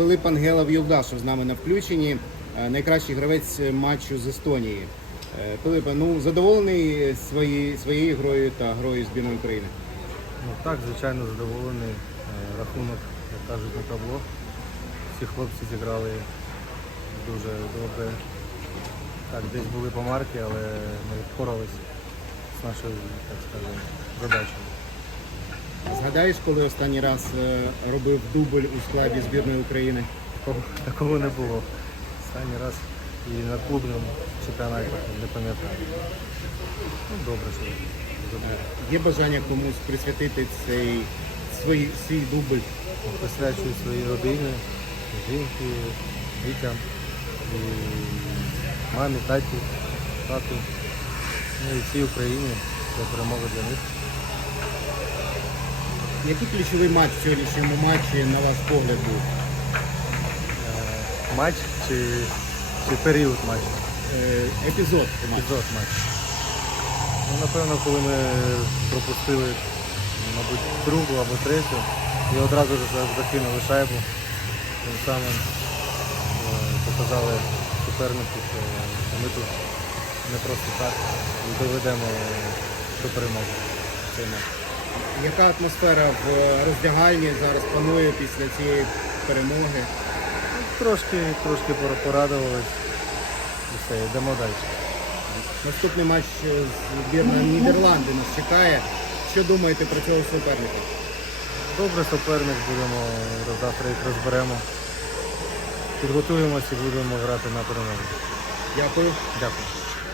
Пилип Ангелов Юлдашев з нами на включенні. Е, Найкращий гравець матчу з Естонії. Е, Пилипе, ну задоволений свої, своєю грою та грою збірної України? Ну так, звичайно, задоволений. Е, Рахунок, як кажуть, на табло. Всі хлопці зіграли дуже добре. Так, десь були помарки, але ми впоралися з нашою, так скажемо, задачею. Згадаєш, коли останній раз е, робив дубль у складі збірної України? Такого, такого не було. Останній раз і на клубному чемпіонаті не пам'ятаю. Ну, добре, що. Є бажання комусь присвятити цей свій, свій дубль? Присвячую своїй родині, жінки, дітям, і мамі, таті, тату, ну і всій Україні. Це перемога для них. Який ключовий матч в сьогоднішньому матчі, на ваш погляд, був? Е, Матч чи, чи період матчу? Е, Епізод. Епізод матчу. Ну, напевно, коли ми пропустили, мабуть, другу або третю і одразу ж закинули шайбу, тим самим е, показали супернику, що ми тут не просто так доведемо до перемоги цей матч. Яка атмосфера в роздягальні зараз панує після цієї перемоги? Трошки, трошки пора- порадувались і все, йдемо далі. Наступний матч е, збірна Нідерланди нас чекає. Що думаєте про цього суперника? Добре, суперник будемо завтра їх розберемо. Підготуємося і будемо грати на перемогу. Дякую. Дякую.